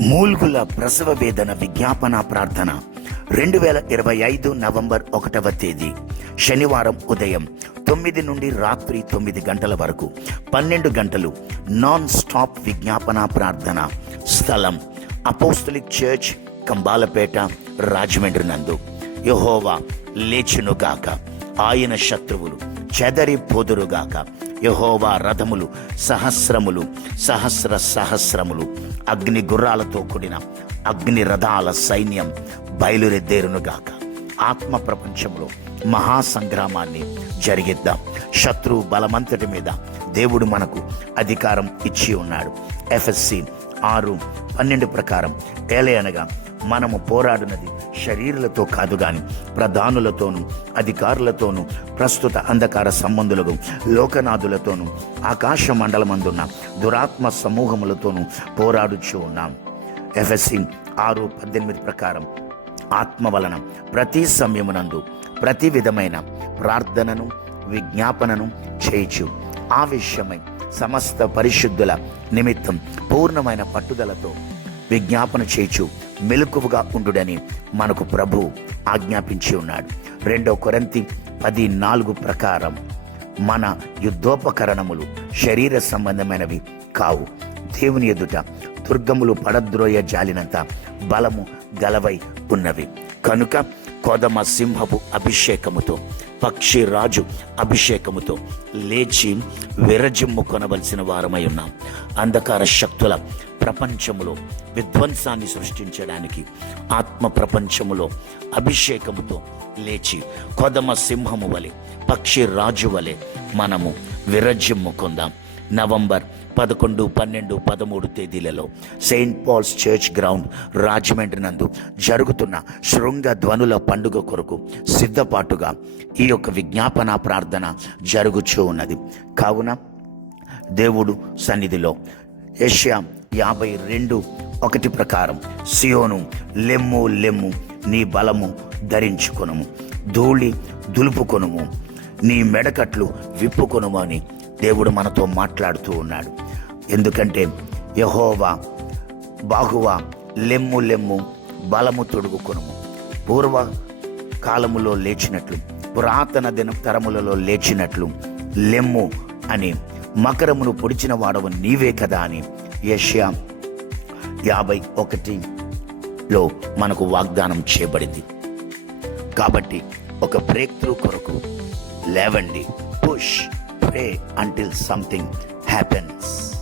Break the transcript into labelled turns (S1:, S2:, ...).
S1: మూల్గుల ప్రసవ వేదన విజ్ఞాపన ప్రార్థన. రెండు వేల ఇరవై ఐదు నవంబర్ ఒకటవ తేదీ శనివారం ఉదయం తొమ్మిది నుండి రాత్రి తొమ్మిది గంటల వరకు పన్నెండు గంటలు నాన్ స్టాప్ విజ్ఞాపన ప్రార్థన స్థలం అపోస్తలిక్ చర్చ్ కంబాలపేట రాజమండ్రి నందు. యహోవా లేచునుగాక. ఆయన శత్రువులు. చెదరి పోదురుగాక. యహోవా రథములు సహస్రములు సహస్ర సహస్రములు అగ్ని గుర్రాలతో కూడిన అగ్ని రథాల సైన్యం బయలురెద్దేరునుగాక ఆత్మ ప్రపంచంలో మహాసంగ్రామాన్ని జరిగిద్దాం. శత్రు బలమంతటి మీద దేవుడు మనకు అధికారం ఇచ్చి ఉన్నాడు. ఎఫ్ఎస్సి ఆరు పన్నెండు ప్రకారం ఏలయనగా మనము పోరాడినది శరీరులతో కాదు గాని ప్రధానులతోనూ అధికారులతోనూ ప్రస్తుత అంధకార సంబంధులకు లోకనాథులతోనూ ఆకాశ మండలమందున్న దురాత్మ సమూహములతోనూ పోరాడుచు ఉన్నాం. ఎఫ్ఎస్సి ఆరు పద్దెనిమిది ప్రకారం ఆత్మ వలన ప్రతి సమయమునందు ప్రతి విధమైన ప్రార్థనను విజ్ఞాపనను చేయచు ఆ విషయమై సమస్త పరిశుద్ధుల నిమిత్తం పూర్ణమైన పట్టుదలతో విజ్ఞాపన చేయచు మెలకువగా ఉండుడని మనకు ప్రభు ఆజ్ఞాపించి ఉన్నాడు. రెండో కొరంతి పది నాలుగు ప్రకారం మన యుద్ధోపకరణములు శరీర సంబంధమైనవి కావు. దేవుని ఎదుట దుర్గములు పడద్రోయ జాలినంత బలము గలవై ఉన్నవి. కనుక కోదమ సింహపు అభిషేకముతో పక్షి రాజు అభిషేకముతో లేచి విరజిమ్ము కొనవలసిన వారమై ఉన్నాం. అంధకార శక్తుల ప్రపంచములో విధ్వంసాన్ని సృష్టించడానికి ఆత్మ ప్రపంచములో అభిషేకముతో లేచి కొదమ సింహము వలె పక్షి రాజు వలె మనము విరజిమ్ముకుందాం నవంబర్ పదకొండు పన్నెండు పదమూడు తేదీలలో Saint Paul's church ground Rajahmundry నందు జరుగుతున్న శృంగ ధ్వనుల పండుగ కొరకు సిద్ధపాటుగా ఈ యొక్క విజ్ఞాపన ప్రార్థన జరుగుచూ ఉన్నది. కావున దేవుడు సన్నిధిలో ఏషియా యాభై రెండు ఒకటి ప్రకారం సియోను లెమ్ము లెమ్ము నీ బలము ధరించుకొనుము. ధూళి దులుపుకొనుము. నీ మెడకట్లు విప్పుకొనుము అని దేవుడు మనతో మాట్లాడుతూ ఉన్నాడు. ఎందుకంటే యహోవా బాహువా లెమ్ము లెమ్ము బలము తొడుగుకొనుము. పూర్వ కాలములో లేచినట్లు పురాతన దిన తరములలో లేచినట్లు లెమ్ము అని మకరమును పొడిచిన వాడవు నీవే కదా అని యష్యా యాభై ఒకటిలో మనకు వాగ్దానం చేయబడింది. కాబట్టి ఒక బ్రేక్ త్రూ కొరకు లేవండి push. pray until something happens.